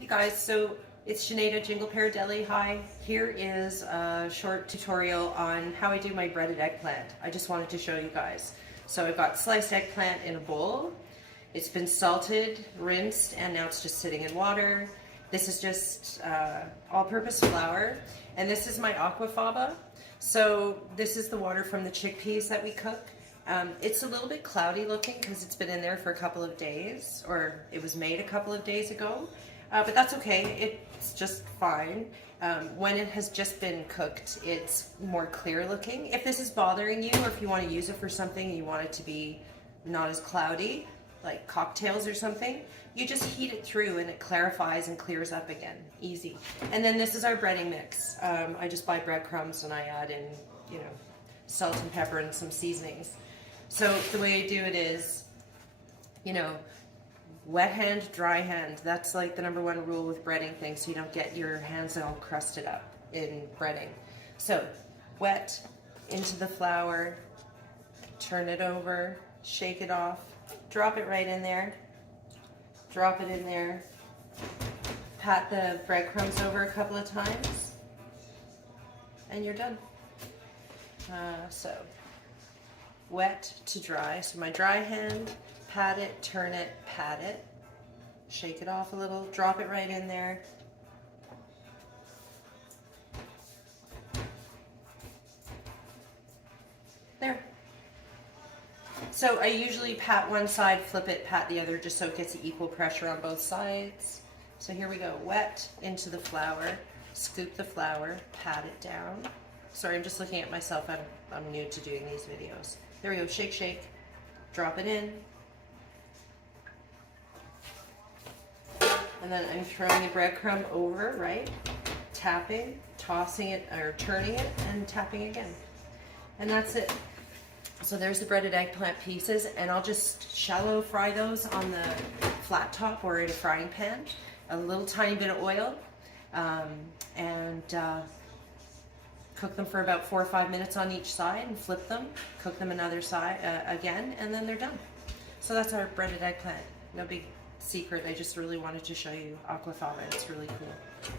Hey guys, so it's Sinead Jingle Pear Deli. Hi, here is a short tutorial on how I do my breaded eggplant. I just wanted to show you guys. So I've got sliced eggplant in a bowl. It's been salted, rinsed, and now it's just sitting in water. This is just all-purpose flour, and this is my Aquafaba. So this is the water from the chickpeas that we cook. It's a little bit cloudy looking because it's been in there for a couple of days, or it was made a couple of days ago. But that's okay, it's just fine. When it has just been cooked, it's more clear looking. If this is bothering you, or if you want to use it for something and you want it to be not as cloudy, like cocktails or something, you just heat it through and it clarifies and clears up again. Easy. And then this is our breading mix. I just buy breadcrumbs and I add in, salt and pepper and some seasonings. So the way I do it is, wet hand, dry hand. That's like the #1 rule with breading things, so you don't get your hands all crusted up in breading. So wet into the flour, turn it over, shake it off, drop it right in there, drop it in there, pat the breadcrumbs over a couple of times, and you're done. So wet to dry. So my dry hand, pat it, turn it, pat it, shake it off a little, drop it right in there. There. So I usually pat one side, flip it, pat the other, just so it gets equal pressure on both sides. So here we go, wet into the flour, scoop the flour, pat it down. Sorry, I'm just looking at myself, I'm new to doing these videos. There we go, shake, shake, drop it in. And then I'm throwing the breadcrumb over, right? Tapping, tossing it, or turning it, and tapping again. And that's it. So there's the breaded eggplant pieces, and I'll just shallow fry those on the flat top or in a frying pan. A little tiny bit of oil, and cook them for about 4 or 5 minutes on each side and flip them, cook them another side again, and then they're done. So that's our breaded eggplant. No big secret, I just really wanted to show you Aquafaba. It's really cool.